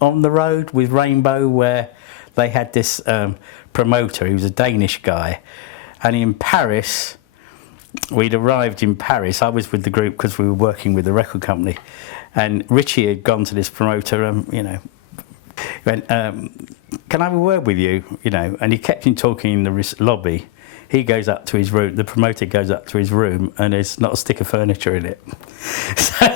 on the road with Rainbow, where they had this promoter. He was a Danish guy, and in Paris, we'd arrived in Paris. I was with the group because we were working with the record company, and Richie had gone to this promoter. Went, "Can I have a word with you?" And he kept him talking in the lobby. He goes up to his room. The promoter goes up to his room, and there's not a stick of furniture in it. So,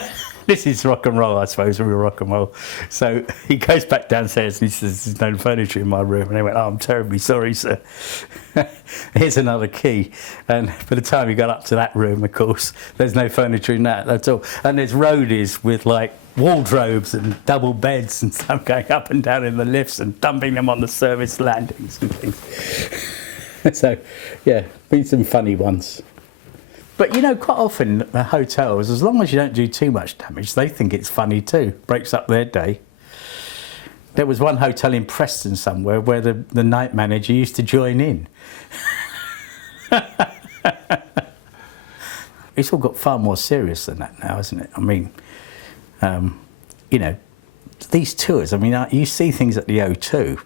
this is rock and roll, I suppose. We were rock and roll. So he goes back downstairs and he says, "There's no furniture in my room." And they went, "Oh, I'm terribly sorry, sir. Here's another key." And by the time he got up to that room, of course, there's no furniture in that at all. And there's roadies with like wardrobes and double beds and stuff going up and down in the lifts and dumping them on the service landings and things. So, yeah, been some funny ones. But quite often hotels, as long as you don't do too much damage, they think it's funny too. Breaks up their day. There was one hotel in Preston somewhere where the night manager used to join in. It's all got far more serious than that now, isn't it? I mean, these tours, you see things at the O2,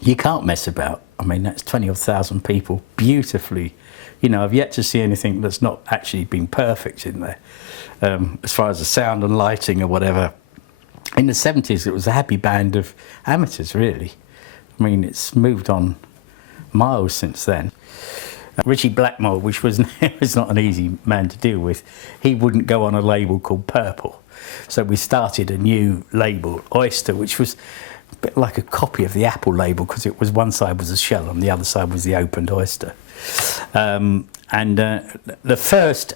you can't mess about. That's 20,000 people beautifully. I've yet to see anything that's not actually been perfect in there, as far as the sound and lighting or whatever. In the 70s, it was a happy band of amateurs, really. It's moved on miles since then. Richie Blackmore, which was not an easy man to deal with, he wouldn't go on a label called Purple. So we started a new label, Oyster, which was a bit like a copy of the Apple label, because it was one side was a shell and the other side was the opened oyster. The first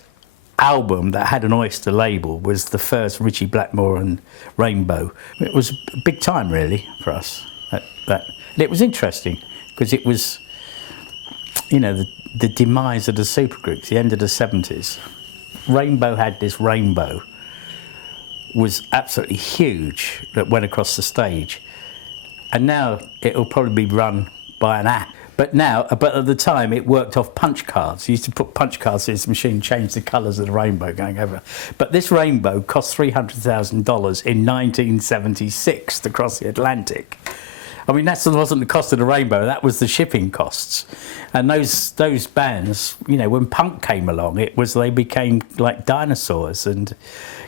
album that had an Oyster label was the first Richie Blackmore and Rainbow. It was a big time, really, for us. It was interesting because it was, the demise of the supergroups, the end of the 70s. Rainbow had this Rainbow, was absolutely huge, that went across the stage. And now it'll probably be run by an app. But at the time, it worked off punch cards. You used to put punch cards in this machine, change the colours of the rainbow going over. But this rainbow cost $300,000 in 1976 to cross the Atlantic. That wasn't the cost of the rainbow, that was the shipping costs. And those bands, when punk came along, they became like dinosaurs. And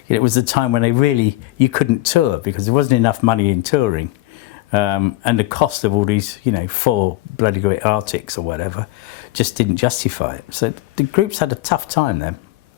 it was the time when you couldn't tour because there wasn't enough money in touring. And the cost of all these, 4 bloody great Arctics or whatever, just didn't justify it. So the groups had a tough time then.